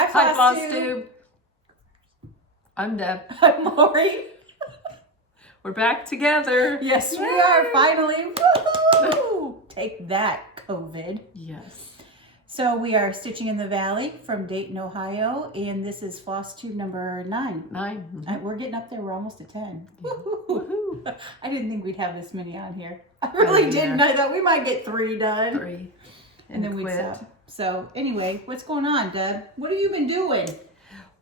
Hi, Flosstube. I'm Deb. I'm Lori. We're back together. Yes, we are finally. Woo-hoo! Take that, COVID. Yes. So we are Stitching in the Valley from Dayton, Ohio, and this is Flosstube number 9. 9. We're getting up there. We're almost at 10. Yeah. Woo-hoo. I didn't think we'd have this many on here. I really didn't. I thought we might get 3 done. 3. And then we'd quit. stop. So anyway, what's going on, Deb? What have you been doing?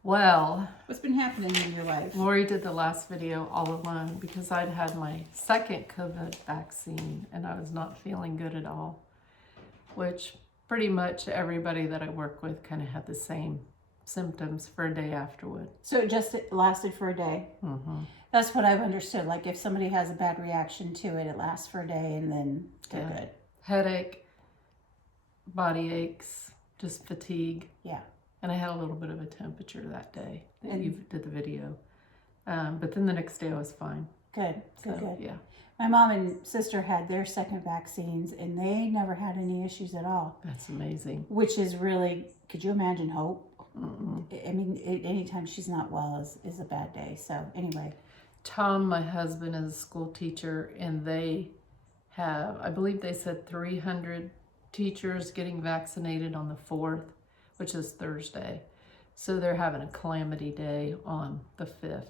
Well, What's been happening in your life? Lori did the last video all alone because I'd had my second COVID vaccine and I was not feeling good at all, which pretty much everybody that I work with kind of had the same symptoms for a day afterward. So it just lasted for a day? Mm-hmm. That's what I've understood. Like if somebody has a bad reaction to it, it lasts for a day and then they're good. Headache, body aches, just fatigue. Yeah. And I had a little bit of a temperature that day that you did the video. But then the next day I was fine. Good. Good. Yeah. My mom and sister had their second vaccines and they never had any issues at all. That's amazing. Which is really, could you imagine hope? Mm-mm. I mean, anytime she's not well is a bad day. So anyway. Tom, my husband, is a school teacher and they have, I believe they said 300 teachers getting vaccinated on the 4th, which is Thursday. So they're having a calamity day on the 5th.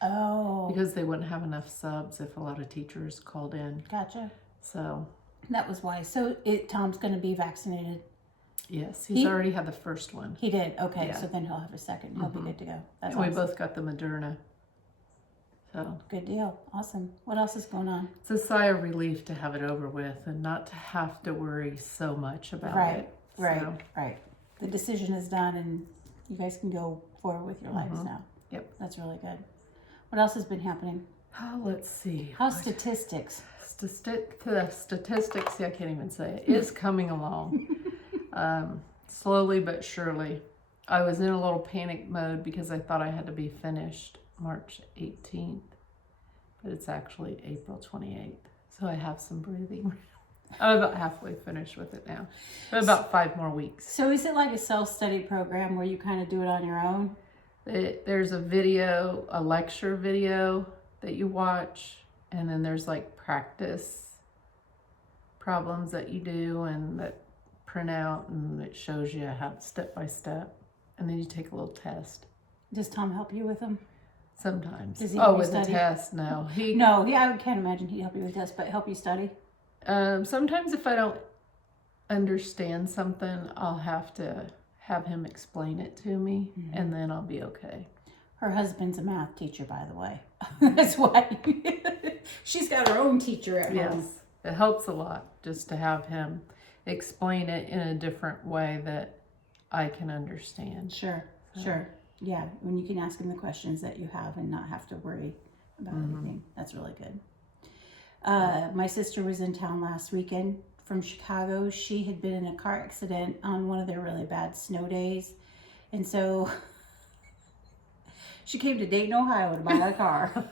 Oh. Because they wouldn't have enough subs if a lot of teachers called in. Gotcha. So. That was why. So Tom's going to be vaccinated? Yes, he's already had the first one. He did? Okay, Yeah. So then he'll have a second. He'll be good to go. That's and we awesome. both got the Moderna. So. Good deal. Awesome. What else is going on? It's a sigh of relief to have it over with and not to have to worry so much about it. Right. The decision is done and you guys can go forward with your lives now. Yep. That's really good. What else has been happening? Let's see. How's statistics? The statistics, I can't even say it, is coming along. Slowly but surely. I was in a little panic mode because I thought I had to be finished March 18th, but it's actually April 28th. So I have some breathing. I'm about halfway finished with it now. But about 5 more weeks. So is it like a self-study program where you kind of do it on your own? There's a video, a lecture video that you watch, and then there's like practice problems that you do and that print out, and it shows you how step by step, and then you take a little test. Does Tom help you with them? Sometimes. Does he help you with study? the test, no. I can't imagine he'd help you with tests, but help you study? Sometimes if I don't understand something, I'll have to have him explain it to me, and then I'll be okay. Her husband's a math teacher, by the way. That's why. She's got her own teacher at home. Yes, it helps a lot just to have him explain it in a different way that I can understand. Sure. Yeah, when you can ask him the questions that you have and not have to worry about anything. That's really good. My sister was in town last weekend from Chicago. She had been in a car accident on one of their really bad snow days. And so she came to Dayton, Ohio to buy a car.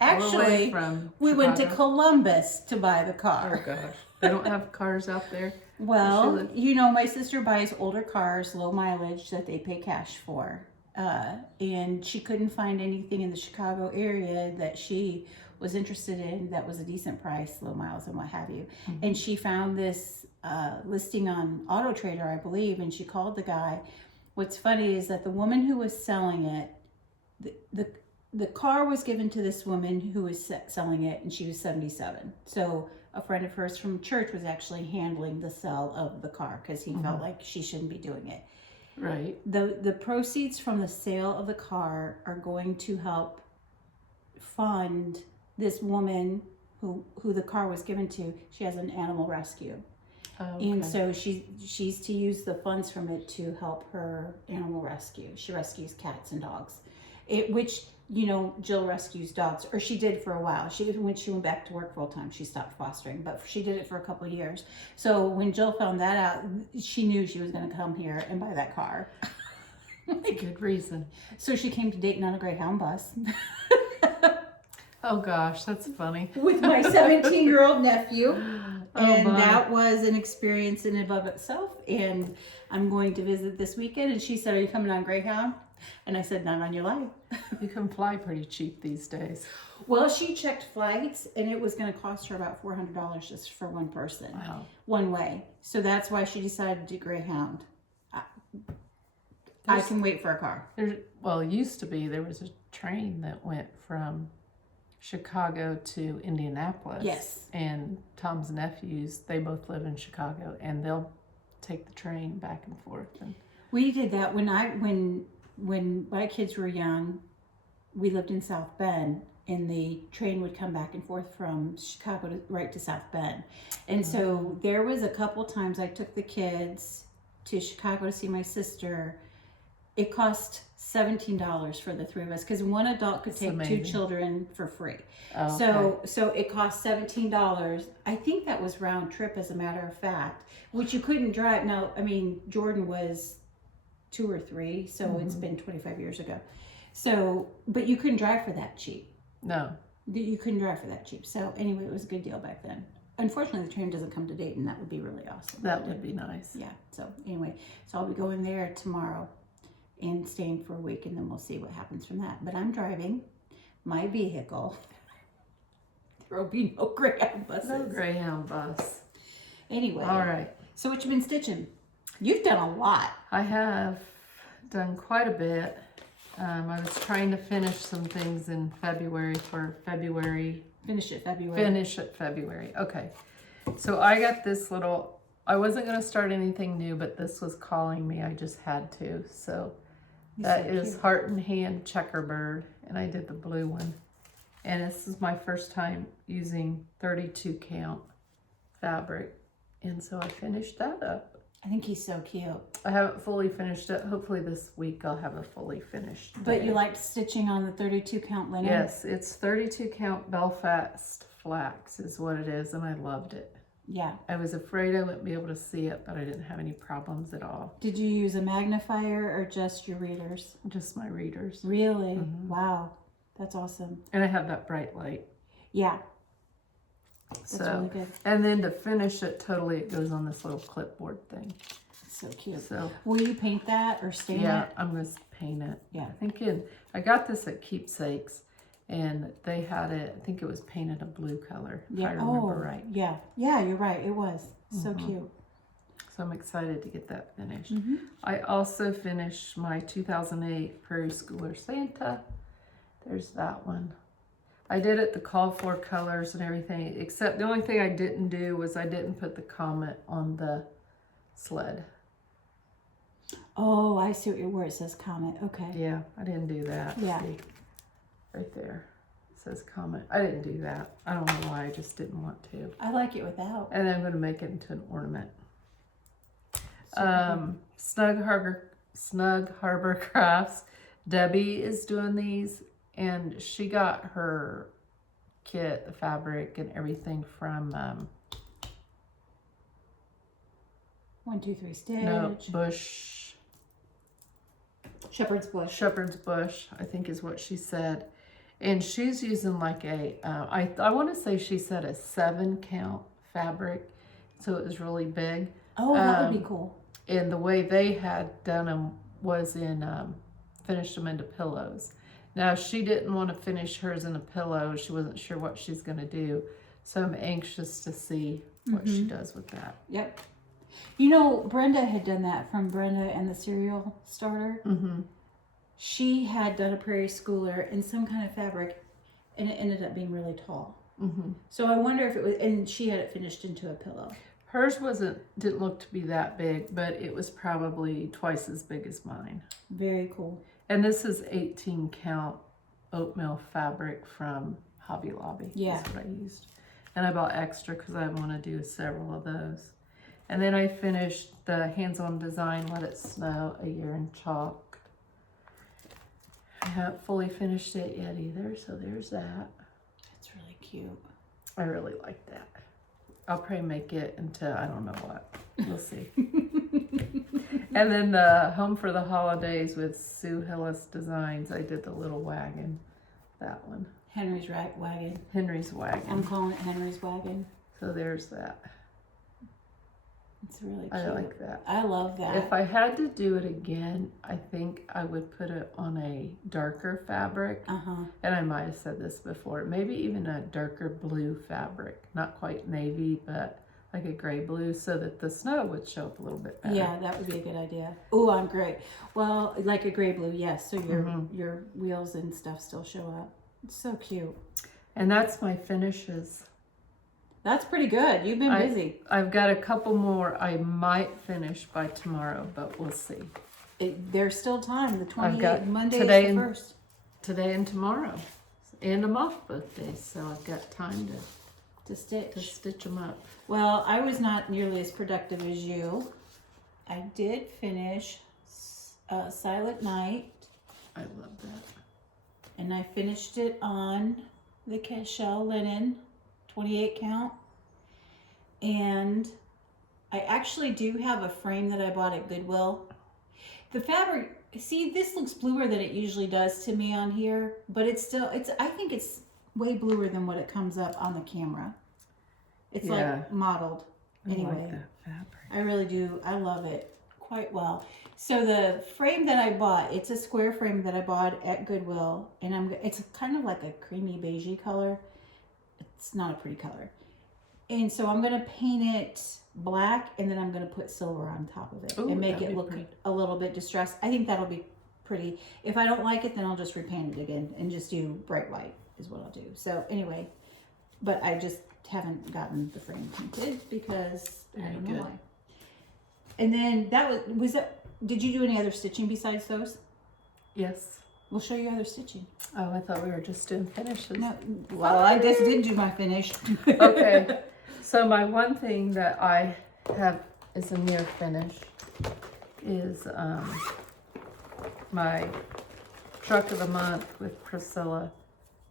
Actually, we went to Columbus to buy the car. Oh gosh, they don't have cars out there? Well, my sister buys older cars, low mileage, that they pay cash for. And she couldn't find anything in the Chicago area that she was interested in that was a decent price, low miles and what have you. And she found this listing on Auto Trader, I believe, and she called the guy. What's funny is that the woman who was selling it, the car was given to this woman who was selling it, and she was 77. So a friend of hers from church was actually handling the sale of the car because he felt like she shouldn't be doing it. Right. The proceeds from the sale of the car are going to help fund this woman who the car was given to. She has an animal rescue. Oh, okay. And so she's to use the funds from it to help her animal rescue. She rescues cats and dogs, which Jill rescues dogs, or she did for a while. When she went back to work full time, she stopped fostering, but she did it for a couple of years. So when Jill found that out, she knew she was going to come here and buy that car. That's a good reason. So she came to Dayton on a Greyhound bus. Oh gosh, that's funny. With my 17-year-old nephew. And my. that was an experience in and of itself. And I'm going to visit this weekend. And she said, "Are you coming on Greyhound?" And I said, "Not on your life." You can fly pretty cheap these days. Well, she checked flights, and it was going to cost her about $400 just for one person, Wow. one way. So that's why she decided to do Greyhound. I can wait for a car. Well, it used to be there was a train that went from Chicago to Indianapolis. Yes. And Tom's nephews, they both live in Chicago, and they'll take the train back and forth. And We did that when my kids were young. We lived in South Bend, and the train would come back and forth from Chicago right to South Bend. And so there was a couple times I took the kids to Chicago to see my sister. It cost $17 for the three of us because one adult could take amazing. 2 children for free. Oh, okay. So it cost $17. I think that was round trip, as a matter of fact, which you couldn't drive. Now, I mean, Jordan was 2 or 3, so it's been 25 years ago. So, but you couldn't drive for that cheap. No. You couldn't drive for that cheap. So anyway, it was a good deal back then. Unfortunately, the train doesn't come to Dayton. That would be really awesome. That would be nice. Yeah. So anyway, so I'll be going there tomorrow and staying for a week, and then we'll see what happens from that. But I'm driving my vehicle. There will be no Greyhound buses. No Greyhound bus. Anyway. All right. So what you been stitching? You've done a lot. I have done quite a bit. I was trying to finish some things in February for February. Finish it February. Finish it February. Okay. So I got this little, I wasn't going to start anything new, but this was calling me. I just had to. So that is cute. Heart and Hand Checkerbird, and I did the blue one. And this is my first time using 32 count fabric. And so I finished that up. I think he's so cute. I haven't fully finished it. Hopefully this week I'll have a fully finished But day. you liked stitching on the 32 count linen? Yes, it's 32 count Belfast flax is what it is, and I loved it. Yeah. I was afraid I wouldn't be able to see it, but I didn't have any problems at all. Did you use a magnifier or just your readers? Just my readers. Really? Wow. That's awesome. And I have that bright light. Yeah. That's really good. And then to finish it totally, it goes on this little clipboard thing. So cute. So Will you paint that or stain yeah, it? I'm going to paint it. Yeah. I got this at Keepsakes, and they had it, I think it was painted a blue color, if I remember right. Yeah. Yeah, you're right. It was. So cute. So I'm excited to get that finished. I also finished my 2008 Prairie Schooler Santa. There's that one. I did it the called for colors and everything, except the only thing I didn't do was I didn't put the comet on the sled. Oh, I see where it says comet. Okay. Yeah, I didn't do that. Yeah. See, right there. It says comet. I didn't do that. I don't know why, I just didn't want to. I like it without. And then I'm going to make it into an ornament. Super Snug Harbor Crafts. Debbie is doing these, and she got her kit, the fabric and everything from 1, 2, 3 stitch. no, Bush. Shepherd's bush. Shepherd's Bush, I think is what she said. And she's using like a, I want to say she said a 7 count fabric. So it was really big. Oh, that would be cool. And the way they had done them was in, finished them into pillows. Now she didn't want to finish hers in a pillow. She wasn't sure what she's going to do. So I'm anxious to see what she does with that. Yep. You know, Brenda had done that from Brenda and the Cereal Starter. She had done a Prairie Schooler in some kind of fabric, and it ended up being really tall. So I wonder if it was, and she had it finished into a pillow. Hers didn't look to be that big, but it was probably twice as big as mine. Very cool. And this is 18 count oatmeal fabric from Hobby Lobby. Yeah. That's what I used. And I bought extra because I want to do several of those. And then I finished the hands-on design, Let It Snow, a year in chalk. I haven't fully finished it yet either, so there's that. It's really cute. I really like that. I'll probably make it into, I don't know what. We'll see. And then the Home for the Holidays with Sue Hillis Designs. I did the little wagon, that one. Henry's wagon. Henry's wagon. I'm calling it Henry's wagon. So there's that. It's really cute. I like that. I love that. If I had to do it again, I think I would put it on a darker fabric. And I might have said this before, maybe even a darker blue fabric. Not quite navy, but like a gray blue, so that the snow would show up a little bit better. Yeah, that would be a good idea. Oh, I'm great. Well, like a gray blue, yes. So your wheels and stuff still show up. It's so cute. And that's my finishes. That's pretty good. You've been busy. I've got a couple more I might finish by tomorrow, but we'll see. There's still time. The 28th, Monday today is the and, 1st. Today and tomorrow. And I'm off both days, so I've got time to stitch them up. Well, I was not nearly as productive as you. I did finish Silent Night. I love that. And I finished it on the Cashel linen, 28 count. And I actually do have a frame that I bought at Goodwill. The fabric, see, this looks bluer than it usually does to me on here, but it's still, I think it's way bluer than what it comes up on the camera. It's like modeled. Anyway, I like that fabric. I really do. I love it quite well. So the frame that I bought, it's a square frame that I bought at Goodwill, and it's kind of like a creamy beigey color. It's not a pretty color. And so I'm going to paint it black, and then I'm going to put silver on top of it and make it look a little bit distressed. I think that'll be pretty. If I don't like it, then I'll just repaint it again and just do bright white is what I'll do. So anyway, but I just haven't gotten the frame painted because I don't know why. And then did you do any other stitching besides those? Yes. We'll show you other stitching. Oh, I thought we were just doing finishes. No, well, I just did do my finish. Okay. So my one thing that I have is a near finish is my truck of the month with Priscilla,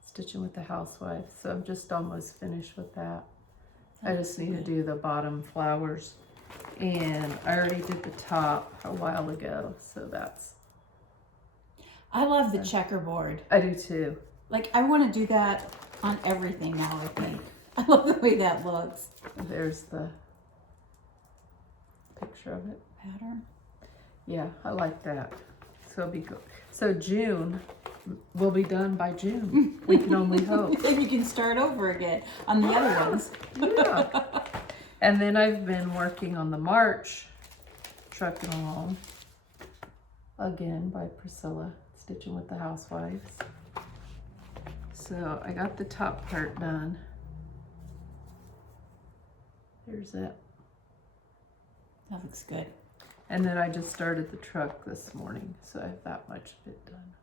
Stitching with the Housewife. So I'm just almost finished with that. I just need to do the bottom flowers, and I already did the top a while ago, so that's. I love the checkerboard. I do too. Like, I want to do that on everything now, I think. I love the way that looks. There's the picture of it. Pattern. Yeah, I like that. So it'll be good. So June, we'll be done by June. We can only hope. Then you can start over again on the other ones. Yeah. And then I've been working on the March, trucking along. Again by Priscilla, Stitching with the Housewives. So I got the top part done. Here's it. That looks good. And then I just started the truck this morning, so I have that much of it done.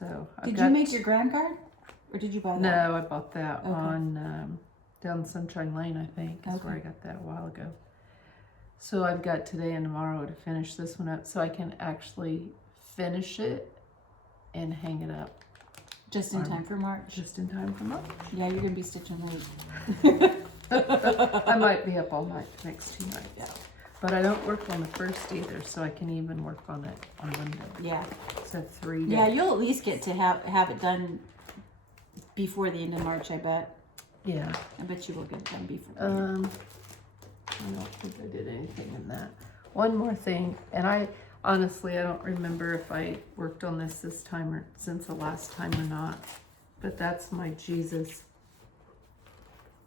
So did you make your gram card, or did you buy that? No, I bought that on down Sunshine Lane, I think. That's where I got that a while ago. So I've got today and tomorrow to finish this one up, so I can actually finish it and hang it up. Just in time for March. Just in time for March. Yeah, you're gonna be stitching late. I might be up all night the next 2 nights. Yeah. But I don't work on the first either, so I can even work on it on Monday. Yeah. So 3 days. Yeah, you'll at least get to have it done before the end of March, I bet. Yeah. I bet you will get it done before. I don't think I did anything in that. One more thing, and I honestly don't remember if I worked on this time or since the last time or not, but that's my Jesus.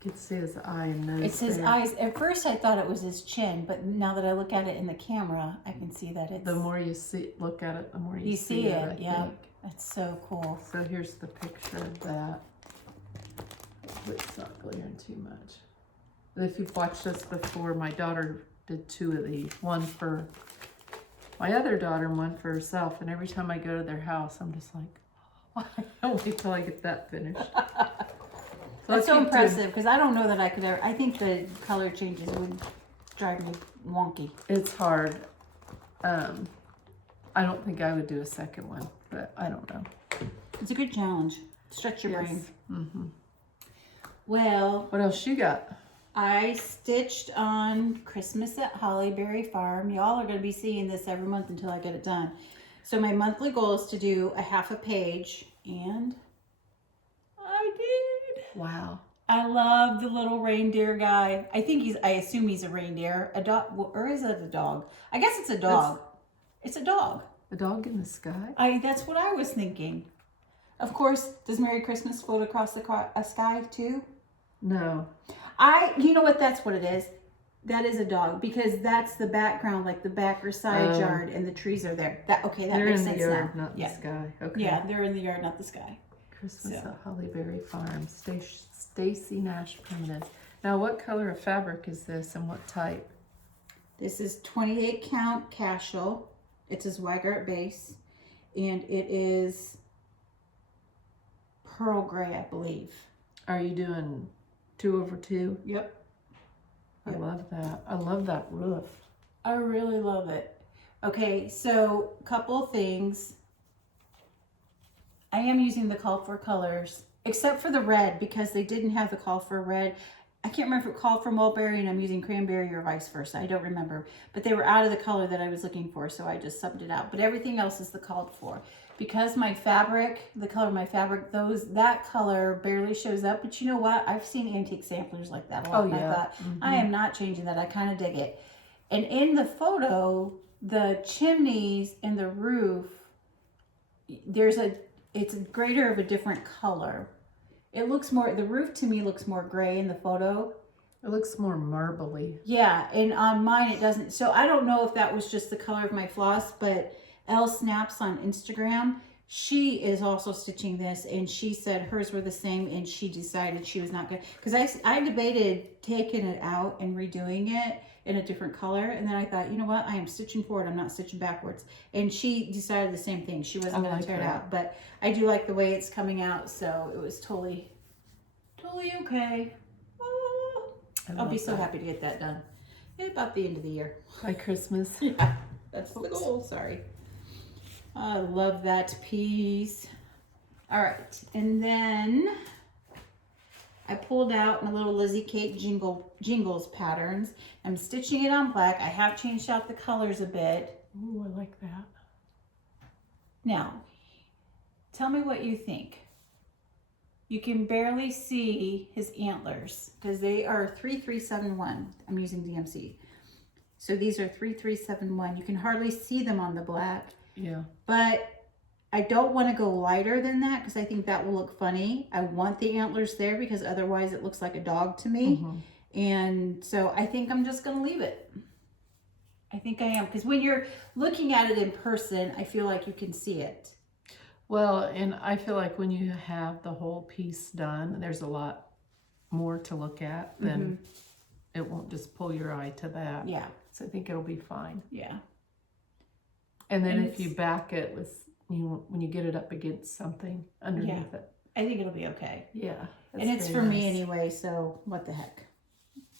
You can see his eye and nose. It's his eyes. At first I thought it was his chin, but now that I look at it in the camera, I can see that it's... The more you look at it, the more you see it. I yeah. think. That's so cool. So here's the picture of that. It's not glaring too much. If you've watched this before, my daughter did 2 of these. One for my other daughter and one for herself. And every time I go to their house, I'm just like, I don't wait till I get that finished. That's so impressive, because I don't know that I could ever... I think the color changes would drive me wonky. It's hard. I don't think I would do a second one, but I don't know. It's a good challenge. Stretch your brain. Mm-hmm. Well... What else you got? I stitched on Christmas at Hollyberry Farm. Y'all are going to be seeing this every month until I get it done. So my monthly goal is to do a half a page, and I did. Wow. I love the little reindeer guy. I assume he's a reindeer. A dog, or is it a dog? I guess it's a dog. It's a dog. A dog in the sky? That's what I was thinking. Of course, does Merry Christmas float across the sky too? No. You know what? That's what it is. That is a dog because that's the background, like the back or side yard, and the trees are there. That makes sense now. They're in the yard, not the sky. Okay. Yeah, they're in the yard, not the sky. Christmas at Hollyberry Farm, Stacy Nash Primitive. Now, what color of fabric is this and what type? This is 28 count casual. It's a Zweigart base, and it is pearl gray, I believe. Are you doing 2/2? Yep. I love that. I love that roof. I really love it. Okay, so couple things. I am using the call for colors, except for the red, because they didn't have the call for red. I can't remember if it called for mulberry and I'm using cranberry or vice versa. I don't remember. But they were out of the color that I was looking for, so I just subbed it out. But everything else is the called for. Because my fabric, the color of my fabric, that color barely shows up. But you know what? I've seen antique samplers like that a lot. And I thought, I am not changing that. I kind of dig it. And in the photo, the chimneys and the roof, it's greater of a different color. It looks more, the roof to me looks more gray in the photo. It looks more marbly. Yeah, and on mine it doesn't. So I don't know if that was just the color of my floss, but Elle Snaps on Instagram, she is also stitching this, and she said hers were the same, and she decided she was not going to, because I debated taking it out and redoing it in a different color, and then I thought, you know what, I am stitching forward, I'm not stitching backwards. And she decided the same thing. She wasn't going to tear it out, but I do like the way it's coming out, so it was totally okay. Oh, I'll be so happy to get that done. About the end of the year. By Christmas. Yeah, that's the goal. Sorry. I love that piece. All right, and then I pulled out my little Lizzie Kate Jingles patterns. I'm stitching it on black. I have changed out the colors a bit. Ooh, I like that. Now, tell me what you think. You can barely see his antlers because they are 3371. I'm using DMC. So these are 3371. You can hardly see them on the black. Yeah. But I don't want to go lighter than that because I think that will look funny. I want the antlers there because otherwise it looks like a dog to me. And so I think I'm just going to leave it. I think I am. Because when you're looking at it in person, I feel like you can see it. Well, and I feel like when you have the whole piece done, there's a lot more to look at. Then it won't just pull your eye to that. Yeah. So I think it'll be fine. Yeah. And then if you back it with, when you get it up against something underneath it. I think it'll be okay. Yeah. And it's for me anyway, so what the heck.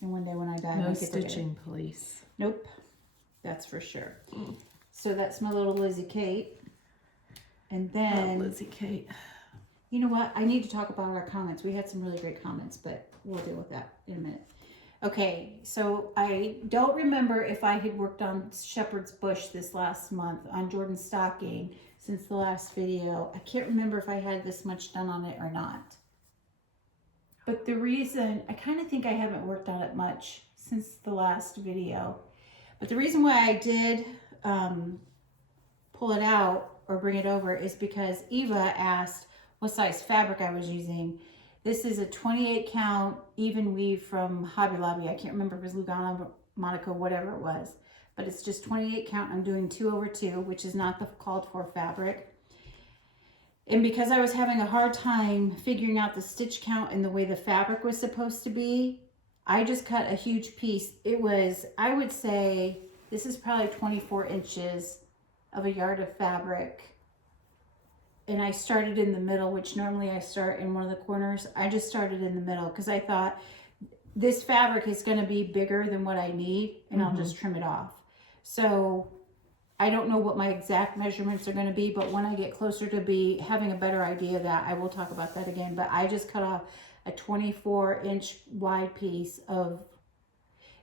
And one day when I die, no stitching police. Nope. That's for sure. So that's my little Lizzie Kate. And then Lizzie Kate. You know what? I need to talk about our comments. We had some really great comments, but we'll deal with that in a minute. Okay, so I don't remember if I had worked on Shepherd's Bush this last month on Jordan's stocking since the last video. I can't remember if I had this much done on it or not. But the reason, I kind of think I haven't worked on it much since the last video. But the reason why I did pull it out or bring it over is because Eva asked what size fabric I was using. This is a 28 count even weave from Hobby Lobby. I can't remember if it was Lugano, Monaco, whatever it was. But it's just 28 count. I'm doing 2/2, which is not the called for fabric. And because I was having a hard time figuring out the stitch count and the way the fabric was supposed to be, I just cut a huge piece. It was, I would say, this is probably 24 inches of a yard of fabric. And I started in the middle, which normally I start in one of the corners. I just started in the middle because I thought this fabric is going to be bigger than what I need, and I'll just trim it off. So I don't know what my exact measurements are going to be, but when I get closer to having a better idea of that, I will talk about that again. But I just cut off a 24-inch wide piece of,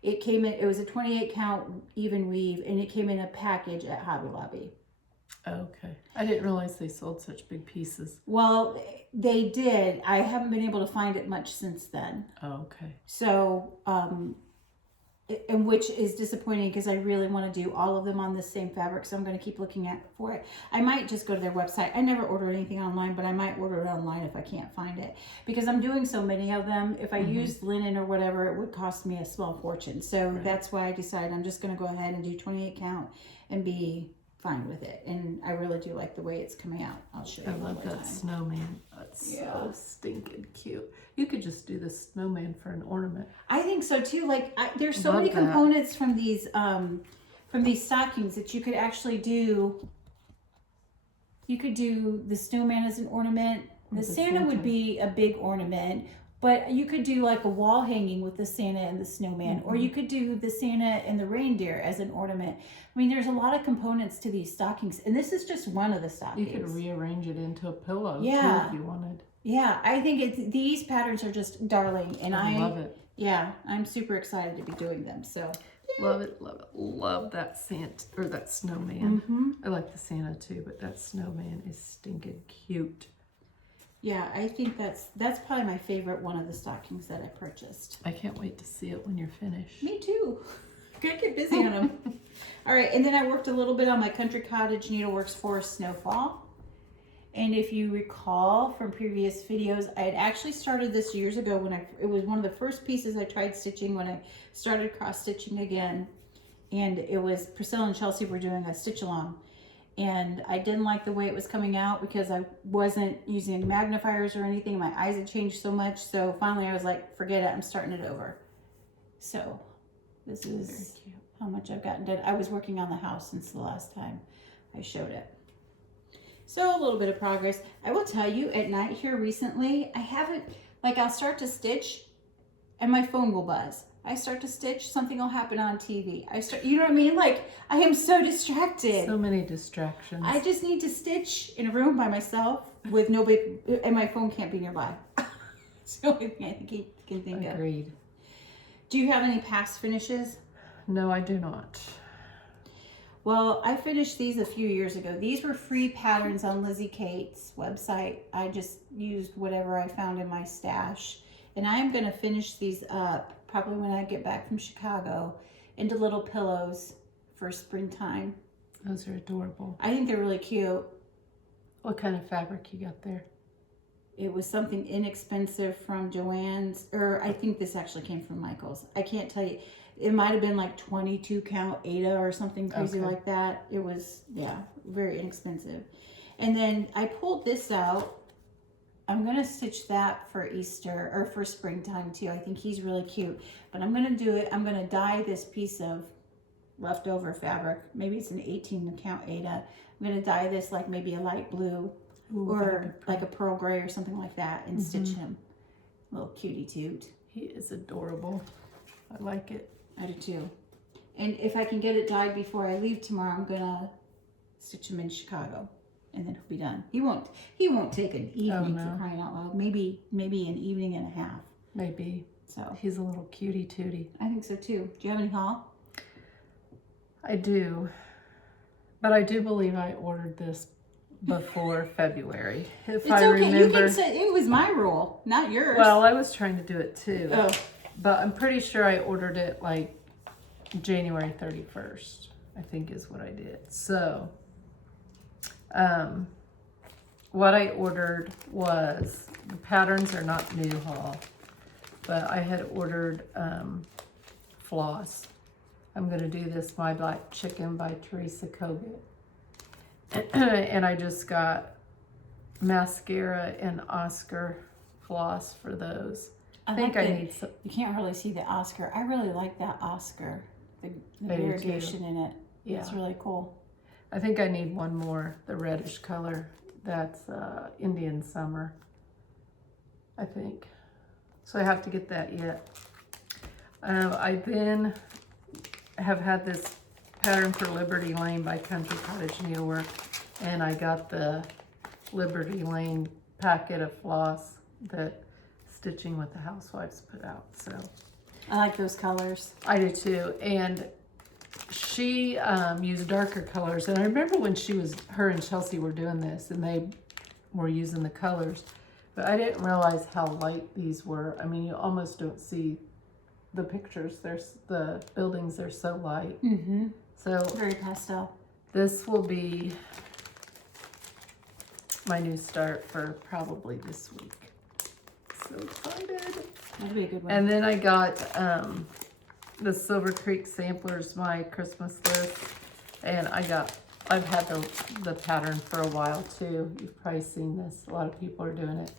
it was a 28 count even weave, and it came in a package at Hobby Lobby. Okay. I didn't realize they sold such big pieces. Well, they did. I haven't been able to find it much since then. Oh, okay. So, and which is disappointing because I really want to do all of them on the same fabric. So I'm going to keep looking for it. I might just go to their website. I never order anything online, but I might order it online if I can't find it, because I'm doing so many of them. If I used linen or whatever, it would cost me a small fortune. So that's why I decided I'm just going to go ahead and do 28 count and be fine with it. And I really do like the way it's coming out. I'll show you I one love more that time. snowman. That's so stinking cute. You could just do the snowman for an ornament. I think so too. Like there's so Love many that. components from these stockings that you could actually do. You could do the snowman as an ornament. The Santa would be a big ornament, but you could do like a wall hanging with the Santa and the snowman, or you could do the Santa and the reindeer as an ornament. I mean, there's a lot of components to these stockings, and this is just one of the stockings. You could rearrange it into a pillow too if you wanted. Yeah, I think these patterns are just darling, and I love it. Yeah, I'm super excited to be doing them. So love it, love it, love that Santa or that snowman. I like the Santa too, but that snowman is stinking cute. Yeah, I think that's probably my favorite one of the stockings that I purchased. I can't wait to see it when you're finished. Me too. Gotta get busy on them. All right, and then I worked a little bit on my Country Cottage Needleworks Forest Snowfall. And if you recall from previous videos, I had actually started this years ago when it was one of the first pieces I tried stitching when I started cross stitching again. And it was Priscilla and Chelsea were doing a stitch along. And I didn't like the way it was coming out because I wasn't using magnifiers or anything. My eyes had changed so much. So finally I was like, forget it, I'm starting it over. So this is how much I've gotten done. I was working on the house since the last time I showed it. So a little bit of progress. I will tell you, at night here recently, I haven't, like I'll start to stitch and my phone will buzz. I start to stitch, something will happen on TV. You know what I mean? Like, I am so distracted. So many distractions. I just need to stitch in a room by myself with nobody, and my phone can't be nearby. It's the only thing I think you can think of. Agreed. Do you have any past finishes? No, I do not. Well, I finished these a few years ago. These were free patterns on Lizzie Kate's website. I just used whatever I found in my stash. And I am going to finish these up probably when I get back from Chicago into little pillows for springtime. Those are adorable. I think they're really cute. What kind of fabric you got there? It was something inexpensive from Joann's, or I think this actually came from Michael's. I can't tell you. It might have been like 22 count Ada or something crazy like that. It was, yeah, very inexpensive. And then I pulled this out. I'm going to stitch that for Easter or for springtime too. I think he's really cute. But I'm going to do it. I'm going to dye this piece of leftover fabric. Maybe it's an 18 count Ada. I'm going to dye this like maybe a light blue. Ooh, or like a pearl gray or something like that and stitch him. Little cutie toot. He is adorable. I like it. I do too. And if I can get it dyed before I leave tomorrow, I'm gonna stitch him in Chicago, and then he'll be done. He won't take an evening for crying out loud. Maybe an evening and a half. Maybe. So he's a little cutie tootie. I think so too. Do you have any haul? I do, but I do believe I ordered this before February. If I remember. You can say it was my rule, not yours. Well, I was trying to do it too. Oh. But I'm pretty sure I ordered it like January 31st, I think is what I did. So, what I ordered was, the patterns are not new haul, but I had ordered floss. I'm going to do this My Black Chicken by Teresa Kogut. And I just got mascara and Oscar floss for those. I think I need some. You can't really see the Oscar. I really like that Oscar, the variegation in it. Yeah. It's really cool. I think I need one more, the reddish color. That's Indian Summer, I think. So I have to get that yet. I then have had this pattern for Liberty Lane by Country Cottage Needlework, and I got the Liberty Lane packet of floss that Stitching with the Housewives put out. So I like those colors. I do too. And she used darker colors, and I remember when her and Chelsea were doing this, and they were using the colors, but I didn't realize how light these were. I mean, you almost don't see the pictures. The buildings are so light. Mm-hmm. So Very pastel. this will be my new start for probably this week. So excited. That'll be a good one. And then I got the Silver Creek Samplers, my Christmas list. And I've had the pattern for a while too. You've probably seen this. A lot of people are doing it.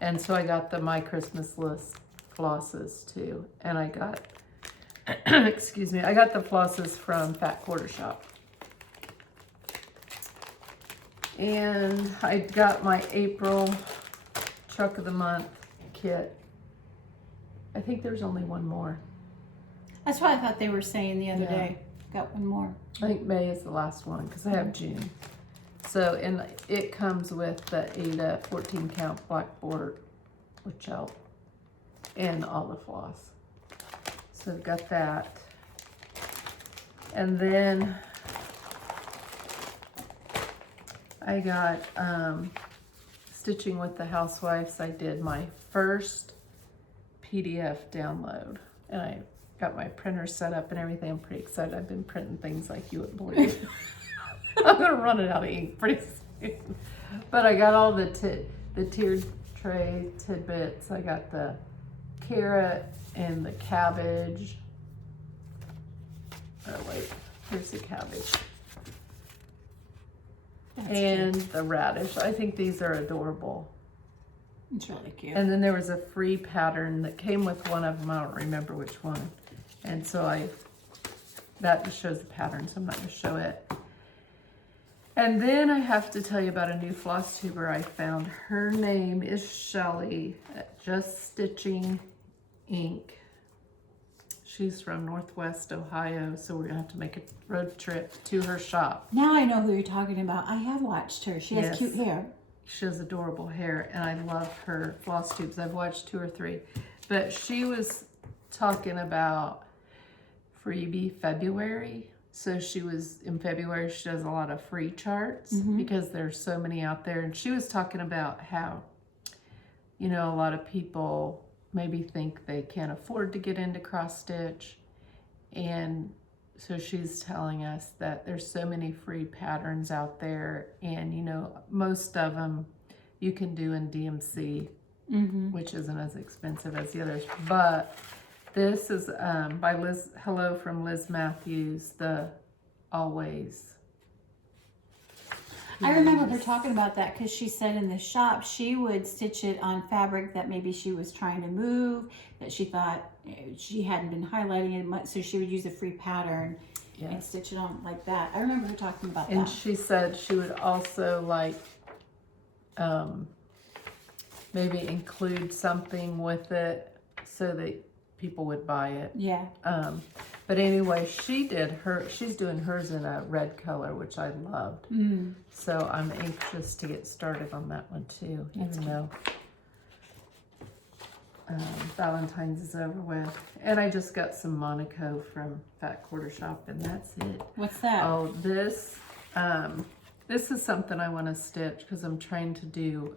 And so I got the My Christmas List flosses too. And I got, excuse me, I got the flosses from Fat Quarter Shop. And I got my April Truck of the Month kit. I think there's only one more. That's what I thought they were saying the other Yeah. day. Got one more. I think May is the last one because I have June. So, and it comes with the 8 14 count blackboard with gel and all the floss. So I've got that. And then I got Stitching with the Housewives. I did my first PDF download, and I got my printer set up and everything. I'm pretty excited. I've been printing things like you wouldn't believe. I'm gonna run it out of ink pretty soon. But I got all the tiered tray tidbits. I got the carrot and the cabbage. Oh wait, here's the cabbage. That's And cute. the radish. I think these are adorable. It's really cute. And then there was a free pattern that came with one of them. I don't remember which one. And so that just shows the pattern, so I'm not going to show it. And then I have to tell you about a new floss tuber I found. Her name is Shelly at Just Stitching Inc. She's from Northwest Ohio, so we're going to have to make a road trip to her shop. Now I know who you're talking about. I have watched her. She has Yes. cute hair. She has adorable hair, and I love her floss tubes. I've watched 2 or 3. But she was talking about freebie February. So she was, in February, she does a lot of free charts because there's so many out there. And she was talking about how, you know, a lot of people maybe think they can't afford to get into cross stitch. And so she's telling us that there's so many free patterns out there, and you know, most of them you can do in DMC, which isn't as expensive as the others. But this is by Liz, hello from Liz Matthews, the Always. I remember her talking about that because she said in the shop she would stitch it on fabric that maybe she was trying to move, that she thought she hadn't been highlighting it much, so she would use a free pattern and stitch it on like that. I remember her talking about And that. she said she would also like maybe include something with it so that people would buy it. Yeah. But anyway, she's doing hers in a red color, which I loved. So I'm anxious to get started on that one too, even though Valentine's is over with. And I just got some Monaco from Fat Quarter Shop, and that's it. What's that? Oh, this is something I want to stitch because I'm trying to do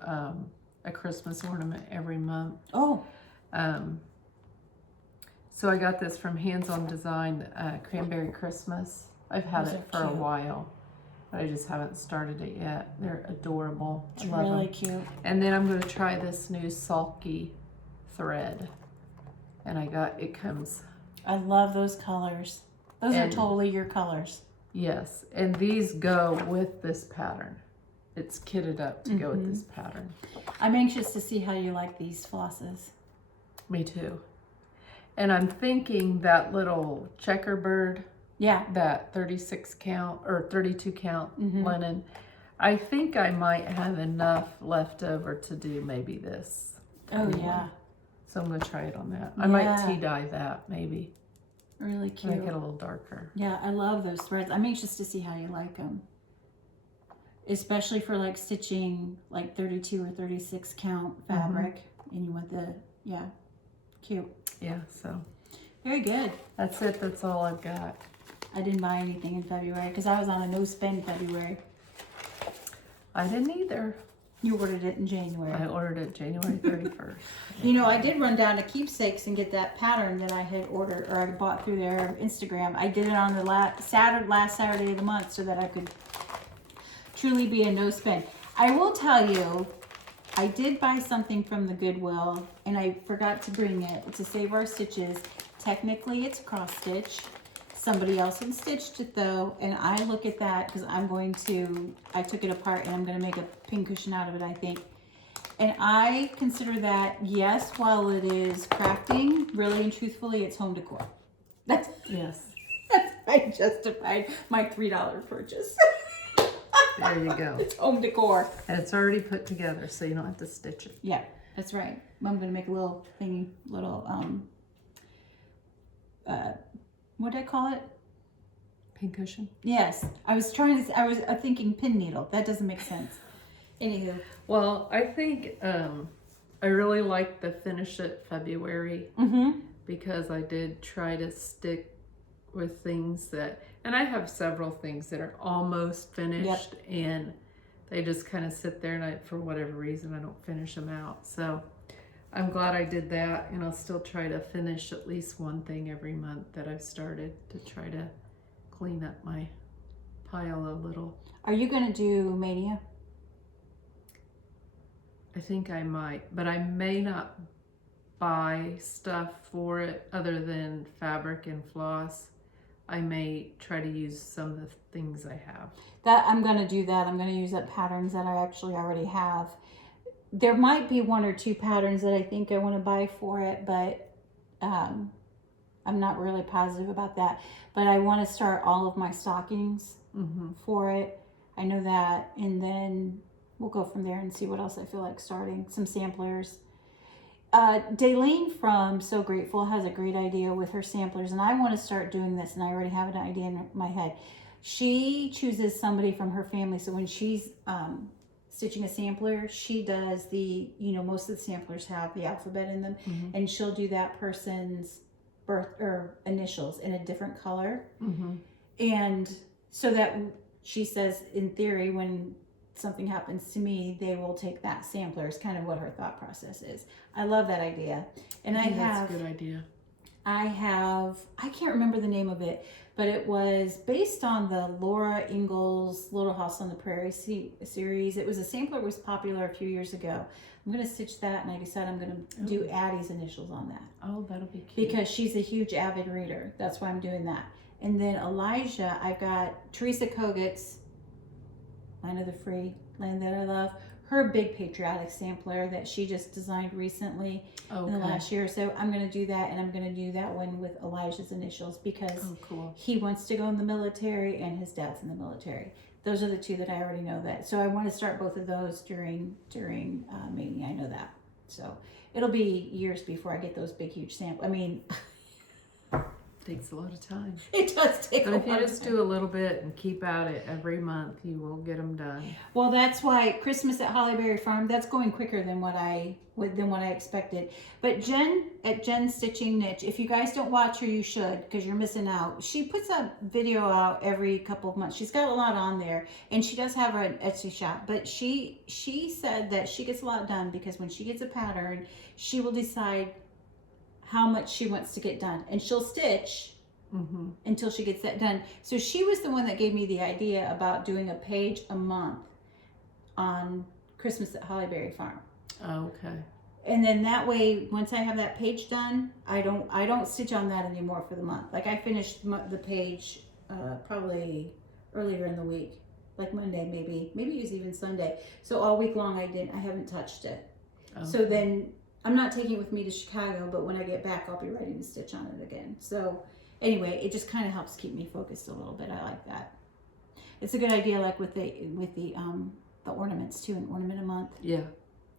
a Christmas ornament every month. Oh. So I got this from Hands On Design, Cranberry Christmas. I've had Those it are for a cute. while, but I just haven't started it yet. They're adorable. It's I love really them. cute. And then I'm going to try this new Sulky thread. And it comes, I love those colors. Those are And- totally your colors. yes. And these go with this pattern. It's kitted up to go with this pattern. I'm anxious to see how you like these flosses. Me too. And I'm thinking that little checkerbird, Yeah. that 36 count or 32 count linen, I think I might have enough left over to do maybe this. Oh, yeah. So I'm going to try it on that. I might Yeah. tea dye that maybe. Really Make cute. it a little darker. Yeah, I love those threads. I'm anxious to see how you like them. Especially for like stitching like 32 or 36 count fabric. And you want yeah, cute. Yeah, so Very good. that's it. That's all I've got. I didn't buy anything in February because I was on a no spend February. I didn't either. You ordered it in January. I ordered it January 31st. You know, I did run down to Keepsakes and get that pattern that I had ordered or I bought through their Instagram. I did it on the last Saturday of the month so that I could truly be a no spend. I will tell you, I did buy something from the Goodwill and I forgot to bring it. It's a Save Our Stitches. Technically, it's cross stitch. Somebody else had stitched it though, and I look at that because I took it apart and I'm going to make a pin cushion out of it, I think. And I consider that, yes, while it is crafting, really and truthfully, it's home decor. That's I justified my $3 purchase. There you go. It's home decor. And it's already put together, so you don't have to stitch it. Yeah, that's right. I'm going to make a little thingy, what did I call it? Pin cushion? Yes. I was thinking pin needle. That doesn't make sense. Anywho. Well, I think I really like the Finish It February because I did try to stick with things that, and I have several things that are almost finished and they just kind of sit there and for whatever reason, I don't finish them out. So I'm glad I did that, and I'll still try to finish at least one thing every month that I've started to try to clean up my pile a little. Are you going to do Mania? I think I might, but I may not buy stuff for it other than fabric and floss. I may try to use some of the things I have. I'm going to do that. I'm going to use up patterns that I actually already have. There might be one or two patterns that I think I want to buy for it, but I'm not really positive about that. But I want to start all of my stockings for it. I know that. And then we'll go from there and see what else I feel like starting. Some samplers. Daylene from So Grateful has a great idea with her samplers. And I want to start doing this. And I already have an idea in my head. She chooses somebody from her family. So when she's stitching a sampler, she does most of the samplers have the alphabet in them, and she'll do that person's birth or initials in a different color. And so that she says, in theory, when something happens to me, they will take that sampler. Is kind of what her thought process is. I love that idea. And that's a good idea. I can't remember the name of it, but it was based on the Laura Ingalls Little House on the Prairie series. It was a sampler that was popular a few years ago. I'm going to stitch that, and I decided I'm going to do Addie's initials on that. Oh, that'll be cute. Because she's a huge avid reader. That's why I'm doing that. And then Elijah, I've got Teresa Kogut's Land of the Free, Land That I Love. Her big patriotic sampler that she just designed recently in the last year or so. I'm going to do that, and I'm going to do that one with Elijah's initials because he wants to go in the military and his dad's in the military. Those are the two that I already know that. So I want to start both of those during Mania. I know that. So it'll be years before I get those big, huge samples. I mean, takes a lot of time. It does take a lot of time. But if you just do a little bit and keep at it every month, you will get them done. Well, that's why Christmas at Hollyberry Farm, that's going quicker than what I expected. But Jen at Jen Stitching Niche, if you guys don't watch her, you should, because you're missing out. She puts a video out every couple of months. She's got a lot on there, and she does have an Etsy shop. But she said that she gets a lot done because when she gets a pattern, she will decide how much she wants to get done, and she'll stitch until she gets that done. So she was the one that gave me the idea about doing a page a month on Christmas at Hollyberry Farm. Okay. And then that way, once I have that page done, I don't stitch on that anymore for the month. Like I finished the page probably earlier in the week, like Monday maybe it was even Sunday. So all week long I haven't touched it. Okay. So then I'm not taking it with me to Chicago, but when I get back, I'll be ready to stitch on it again. So anyway, it just kind of helps keep me focused a little bit. I like that. It's a good idea, like with the ornaments too, an ornament a month. Yeah.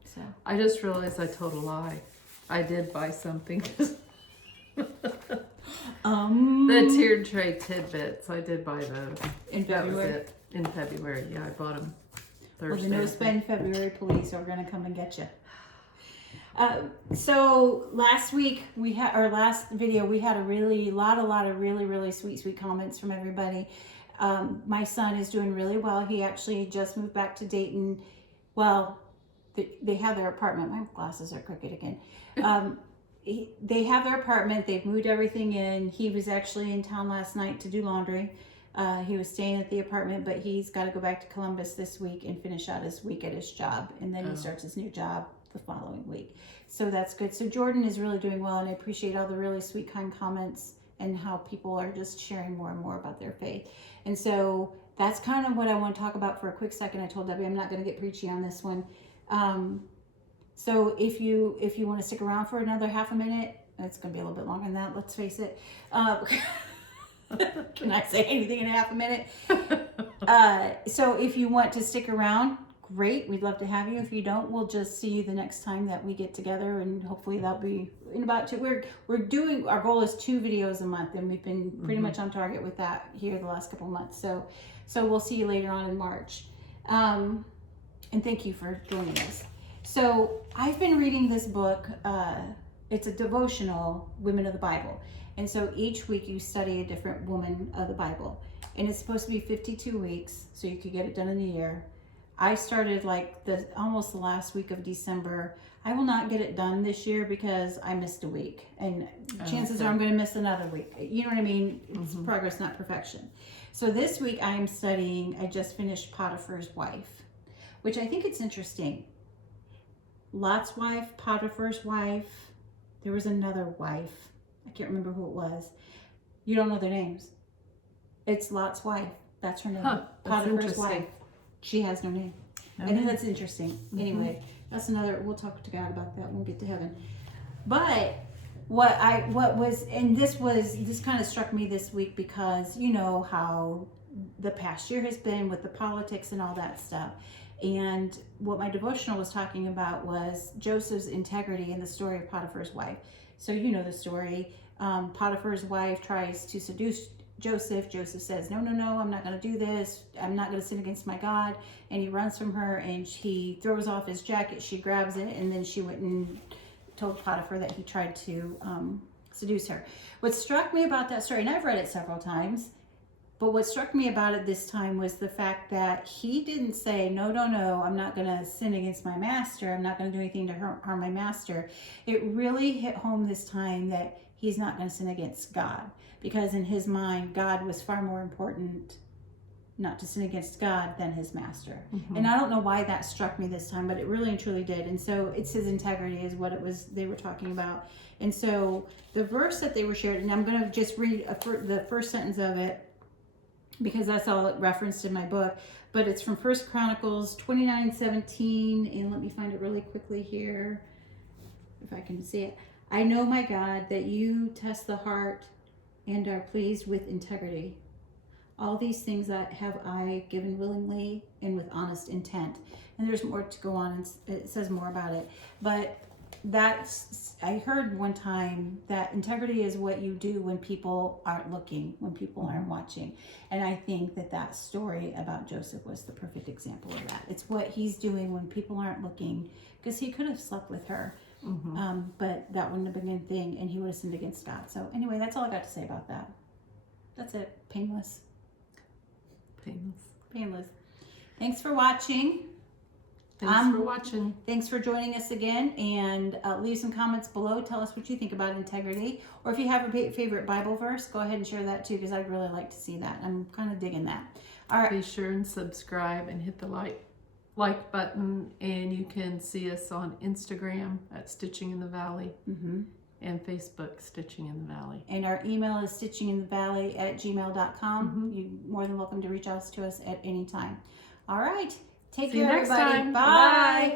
So I just realized I told a lie. I did buy something. The tiered tray tidbits. I did buy those. In February? That was it. In February, yeah, I bought them Thursday. Well, the No Spend February police are going to come and get you. So last week our last video, we had a lot of really sweet comments from everybody. My son is doing really well. He actually just moved back to Dayton. Well, they have their apartment. My glasses are crooked again. They have their apartment. They've moved everything in. He was actually in town last night to do laundry. He was staying at the apartment, but he's got to go back to Columbus this week and finish out his week at his job. And then he starts his new job the following week. So that's good. So Jordan is really doing well, and I appreciate all the really sweet, kind comments and how people are just sharing more and more about their faith. And so that's kind of what I want to talk about for a quick second. I told Debbie I'm not going to get preachy on this one. So if you want to stick around for another half a minute, it's going to be a little bit longer than that, let's face it. Can I say anything in a half a minute? So if you want to stick around, great. We'd love to have you. If you don't, we'll just see you the next time that we get together, and hopefully that'll be in about two. We're doing, our goal is 2 videos a month, and we've been pretty much on target with that here the last couple months. So we'll see you later on in March. And thank you for joining us. So I've been reading this book. It's a devotional, Women of the Bible. And so each week you study a different woman of the Bible. And it's supposed to be 52 weeks, so you could get it done in a year. I started like almost the last week of December. I will not get it done this year because I missed a week. And chances are I'm going to miss another week. You know what I mean? It's progress, not perfection. So this week I am studying, I just finished Potiphar's wife, which I think it's interesting. Lot's wife, Potiphar's wife, there was another wife. I can't remember who it was. You don't know their names. It's Lot's wife. That's her name. Huh, Potiphar's wife. She has no name. No I know name. that's interesting. Anyway, that's another, we'll talk to God about that when we get to heaven. But this kind of struck me this week because you know how the past year has been with the politics and all that stuff. And what my devotional was talking about was Joseph's integrity in the story of Potiphar's wife. So you know the story. Potiphar's wife tries to seduce Joseph. Joseph says, no, I'm not going to do this. I'm not going to sin against my God. And he runs from her and he throws off his jacket. She grabs it, and then she went and told Potiphar that he tried to seduce her. What struck me about that story, and I've read it several times, but what struck me about it this time was the fact that he didn't say, no, I'm not going to sin against my master. I'm not going to do anything to harm my master. It really hit home this time that he's not going to sin against God, because in his mind, God was far more important not to sin against God than his master. And I don't know why that struck me this time, but it really and truly did. And so it's his integrity is what it was they were talking about. And so the verse that they were sharing, and I'm going to just read the first sentence of it, because that's all it referenced in my book, but it's from 1 Chronicles 29:17, and let me find it really quickly here, if I can see it. I know, my God, that you test the heart and are pleased with integrity. All these things that have I given willingly and with honest intent. And there's more to go on, and it says more about it. But I heard one time that integrity is what you do when people aren't looking, when people aren't watching. And I think that story about Joseph was the perfect example of that. It's what he's doing when people aren't looking, because he could have slept with her, but that wouldn't have been a thing, and he would have sinned against God. So anyway, that's all I got to say about that. That's it. Painless. Thanks for watching. Thanks for watching. Thanks for joining us again, and leave some comments below. Tell us what you think about integrity, or if you have a favorite Bible verse, go ahead and share that too, because I'd really like to see that. I'm kind of digging that. All right. Be sure and subscribe and hit the like button, and you can see us on Instagram at Stitching in the Valley and Facebook Stitching in the Valley. And our email is stitchinginthevalley@gmail.com. You're more than welcome to reach out to us at any time. All right. Take care, everybody. Bye.